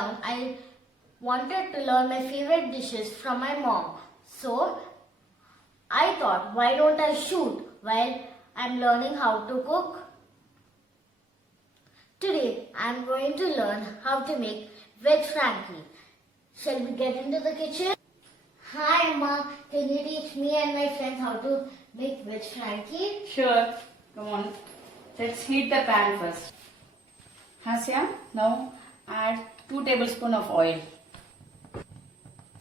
young, I wanted to learn my favorite dishes from my mom. So I thought, why don't I shoot while I'm learning how to cook? Today I'm going to learn how to make Veg Frankie. Shall we get into the kitchen? Hi Ma, can you teach me and my friends how to make Veg Frankie? Sure. Come on. Let's heat the pan first. Hasya, now add 2 tablespoons of oil.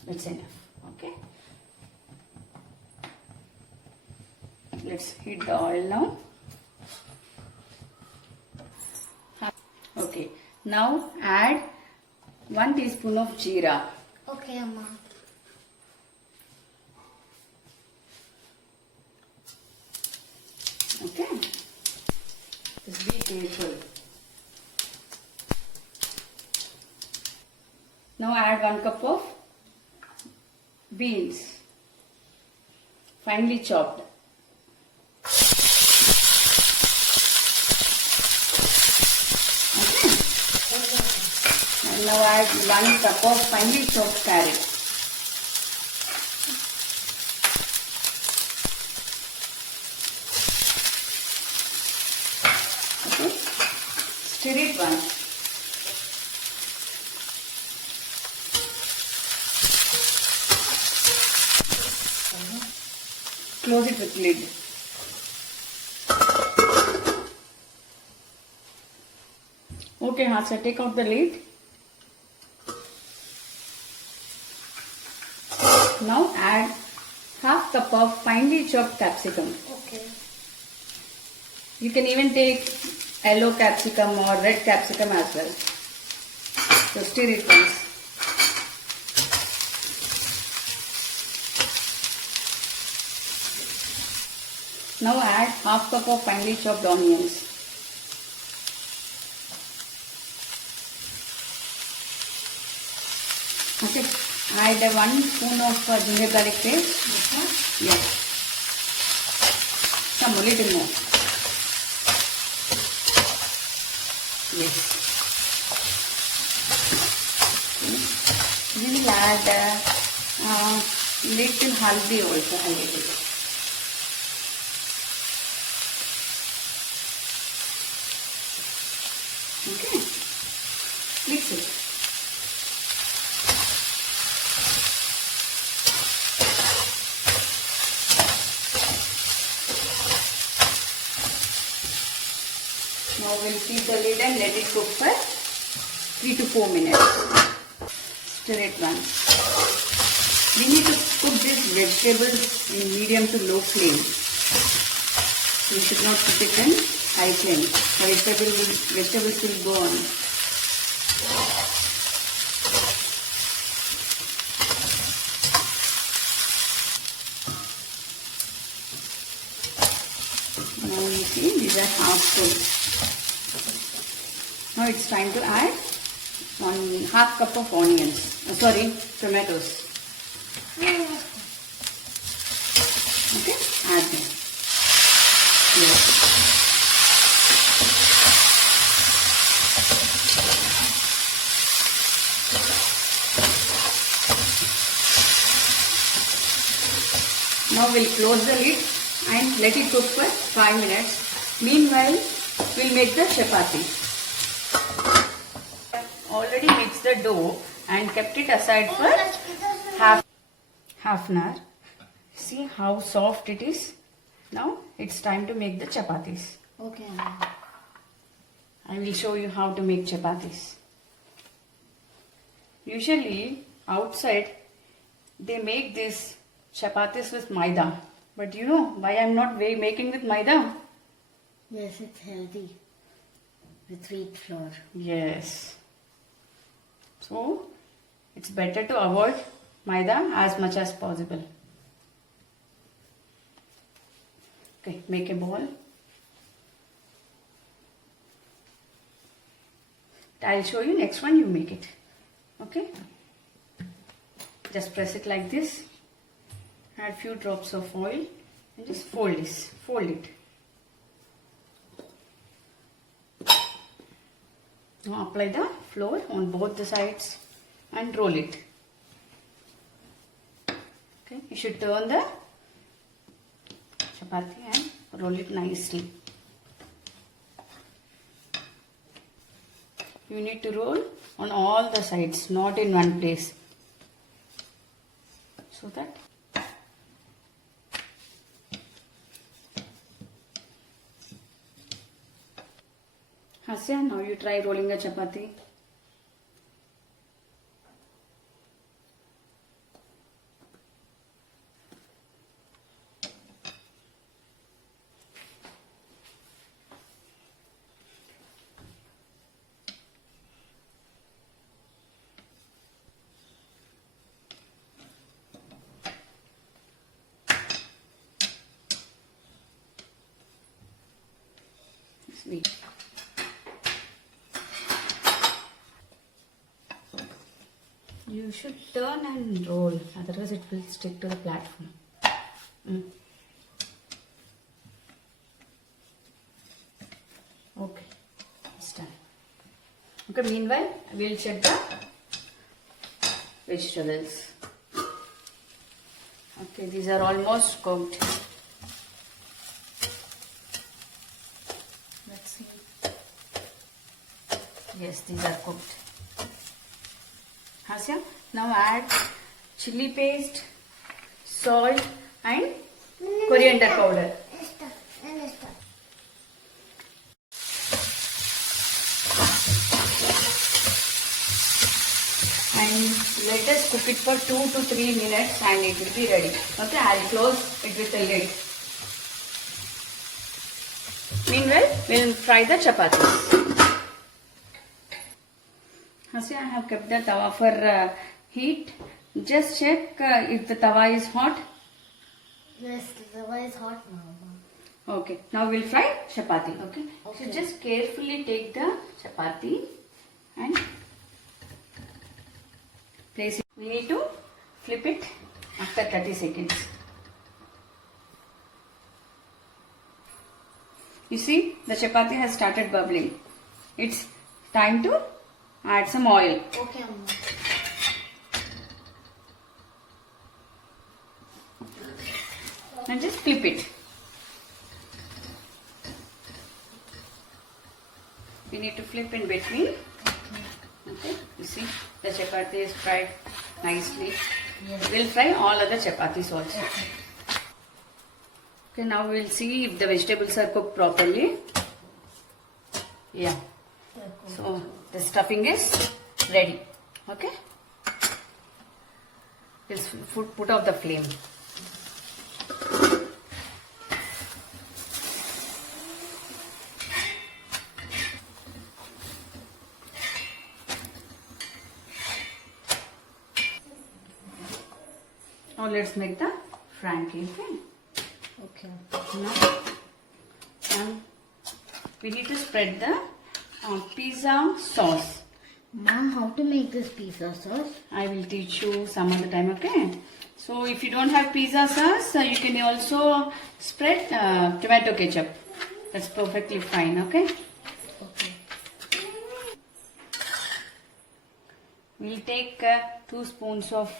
It's enough. Okay. Let's heat the oil now. Okay. Now add 1 teaspoon of jeera. Okay, Amma. Okay. Just be careful. Now add 1 cup of beans, finely chopped. Okay. And now add 1 cup of finely chopped carrot. Okay. Stir it once. Close it with lid. Okay, Hasya, take out the lid. Now add half cup of finely chopped capsicum. Okay. You can even take yellow capsicum or red capsicum as well. So stir it once. Now add half cup of finely chopped onions. Okay. Add 1 spoon of ginger garlic paste. Yes. Some a little more. Yes. We will add little haldi also a little bit. Okay, mix it. Now we'll keep the lid and let it cook for 3 to 4 minutes. Stir it once. We need to cook these vegetables in medium to low flame. You should not put it in high flame. Vegetables will go on. Now you see these are half full. Now it's time to add 1/2 cup of onions. Tomatoes. Okay, add them. Yes. Now we'll close the lid and let it cook for 5 minutes. Meanwhile, we'll make the chapati. Already mixed the dough and kept it aside for half an hour. See how soft it is. Now it's time to make the chapatis. Okay. I will show you how to make chapatis. Usually outside they make this chapatis with maida. But you know why I'm not making with maida? Yes, it's healthy with wheat flour. Yes. So it's better to avoid maida as much as possible. Okay, make a ball. I'll show you next one, you make it. Okay? Just press it like this. Add few drops of oil and just fold it. Now apply the flour on both the sides and roll it. Okay, you should turn the chapati and roll it nicely. You need to roll on all the sides, not in one place. So that Hasya, now you try rolling a chapati. Sweet. You should turn and roll, otherwise it will stick to the platform. Okay, it's done. Okay, meanwhile, we'll check the vegetables. Okay, these are almost cooked. Let's see. Yes, these are cooked. Hasya, now add chili paste, salt and coriander powder. And let us cook it for 2 to 3 minutes and it will be ready. Okay, I'll close it with a lid. Meanwhile, we'll fry the chapatis. Hasya, I have kept the tawa for heat. Just check if the tawa is hot. Yes, the tawa is hot now. Okay, now we'll fry chapati. Okay, so just carefully take the chapati and place it. We need to flip it after 30 seconds. You see, the chapati has started bubbling. It's time to add some oil. Okay, Amma. And just flip it. We need to flip in between. Okay, you see the chapati is fried nicely. Yes. We'll fry all other chapatis also. Okay, now we'll see if the vegetables are cooked properly. Yeah. So the stuffing is ready. Okay. We'll put off the flame. Now let's make the Frankie. Okay. Now we need to spread the pizza sauce. Mom, how to make this pizza sauce? I will teach you some other time, okay? So if you don't have pizza sauce, you can also spread tomato ketchup. That's perfectly fine, okay? Okay. We'll take 2 spoons of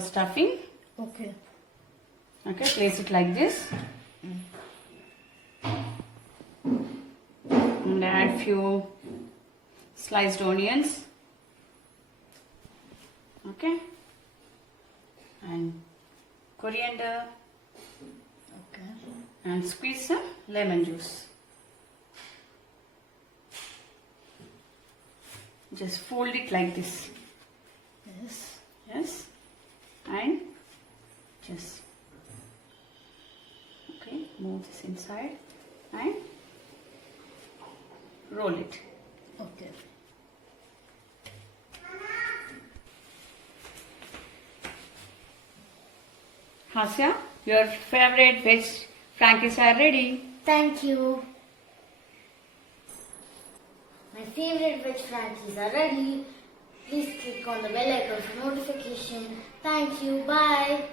stuffing. Okay. Okay, place it like this. And add few sliced onions. Okay. And coriander. Okay. And squeeze some lemon juice. Just fold it like this. Yes. Yes. And just move this inside and roll it. Okay. Hasya, your favorite veg Frankies are ready. Thank you. My favorite veg frankies are ready. Please click on the bell icon for notification. Thank you. Bye.